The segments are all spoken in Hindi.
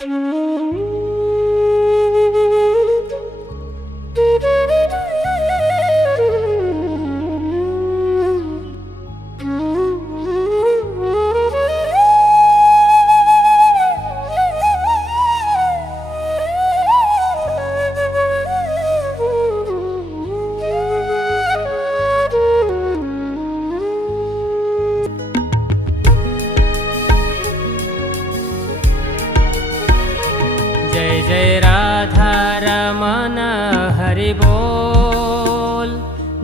जय जय राधा रमन हरि बोल।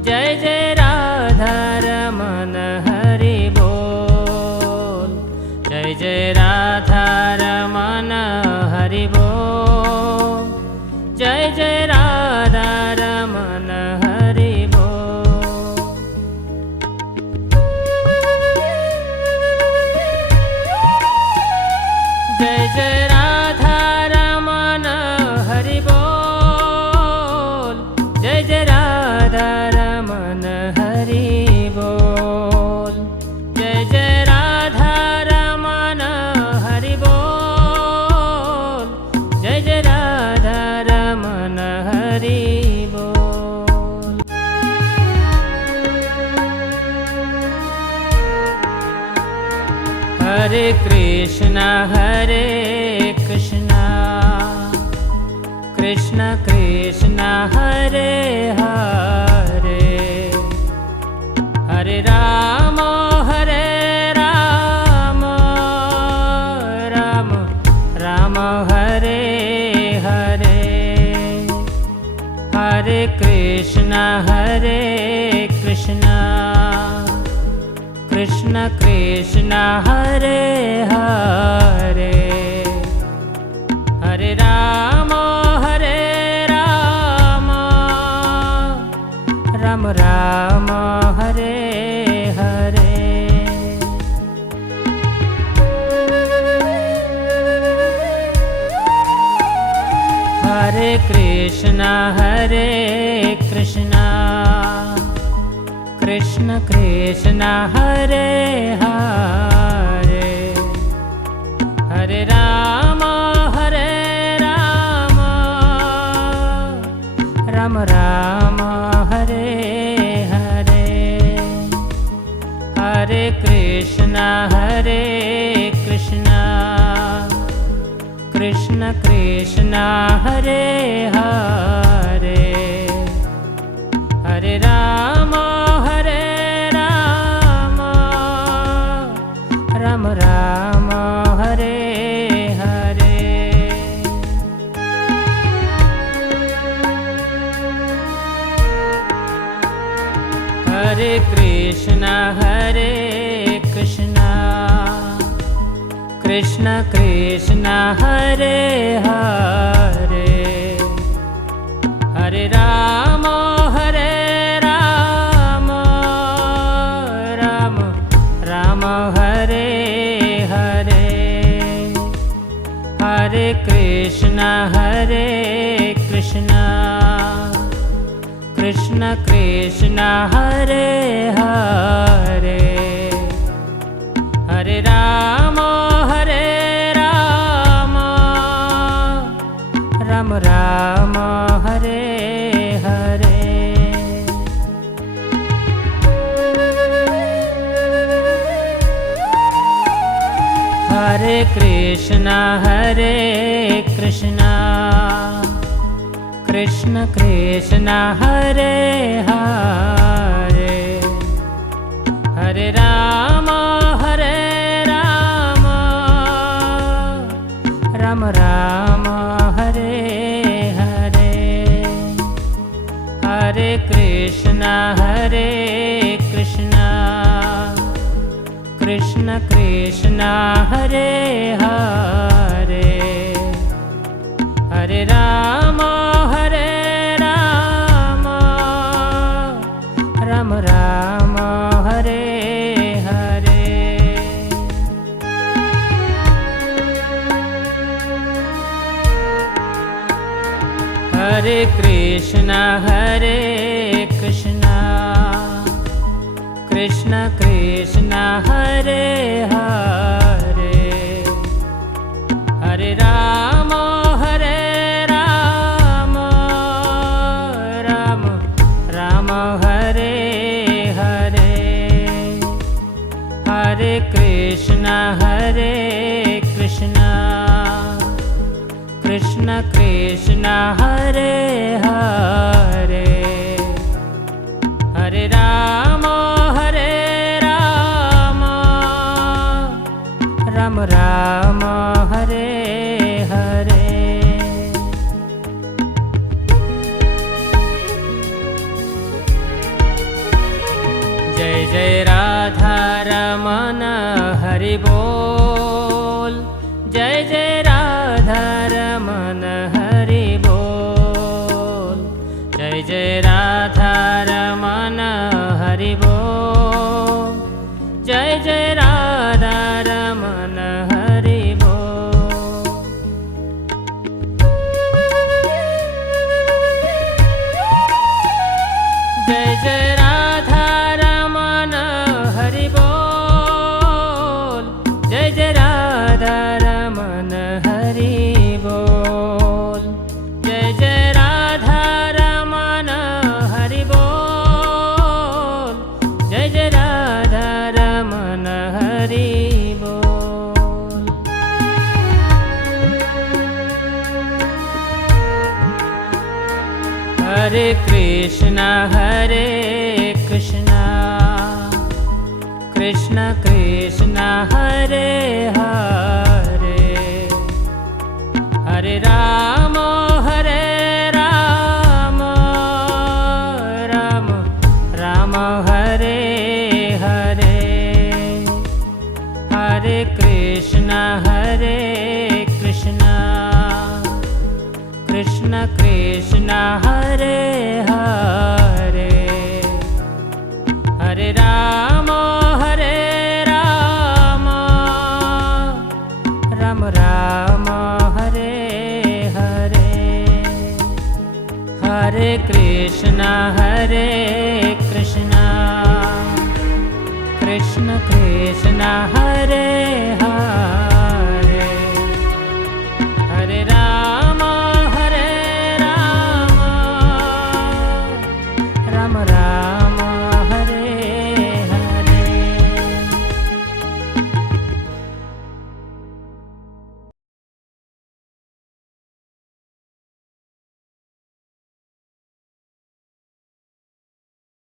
जय जय राधा रमन हरि बोल। जय जय राधा रमन हरि बोल। जय जय राधा रमन हरि बोल। जय जय राधा रमन हरि बोल। जय जय राधा रमन हरि बोल। जय जय राधा रमन हरि बोल। जय जय राधा रमन हरि बोल। हरे कृष्णा कृष्ण कृष्ण हरे हरे। हरे राम राम राम हरे हरे। हरे कृष्ण कृष्ण कृष्ण हरे हरे। हरे राम राम राम हरे हरे। हरे कृष्ण कृष्ण कृष्ण हरे हरे। हरे राम राम राम हरे हरे। हरे कृष्ण कृष्ण कृष्ण हरे हरे। हरे राम राम राम हरे हरे। हरे कृष्ण कृष्ण कृष्ण हरे हरे। हरे राम राम राम हरे हरे। हरे कृष्ण कृष्ण कृष्ण हरे हरे। हरे राम राम राम हरे हरे। हरे कृष्ण कृष्ण कृष्ण हरे हरे। हरे राम राम राम हरे हरे। हरे कृष्ण कृष्ण कृष्ण हरे हरे। हरे राम राम राम हरे हरे। हरे कृष्ण कृष्ण कृष्ण हरे हरे। हरे राम कृष्ण कृष्ण हरे हरे हरे राम राम राम हरे हरे। जय जय राधा रमन हरि बोल, जय जय राधा रमन हरि बोल, जय जय राधा रमन हरि बोल, जय जय राधा रमन हरि बोल। जय जय राधा रमन हरि बोल, जय जय राधा रमन हरि बोल, जय जय राधा रमन हरि बोल, जय जय राधा रमन हरि बोल। हरे कृष्णा कृष्ण कृष्ण हरे हरे हरे राम राम राम हरे हरे हरे कृष्ण कृष्ण कृष्ण हरे हरे हरे राम राम हरे हरे हरे कृष्ण कृष्ण कृष्ण हरे हरे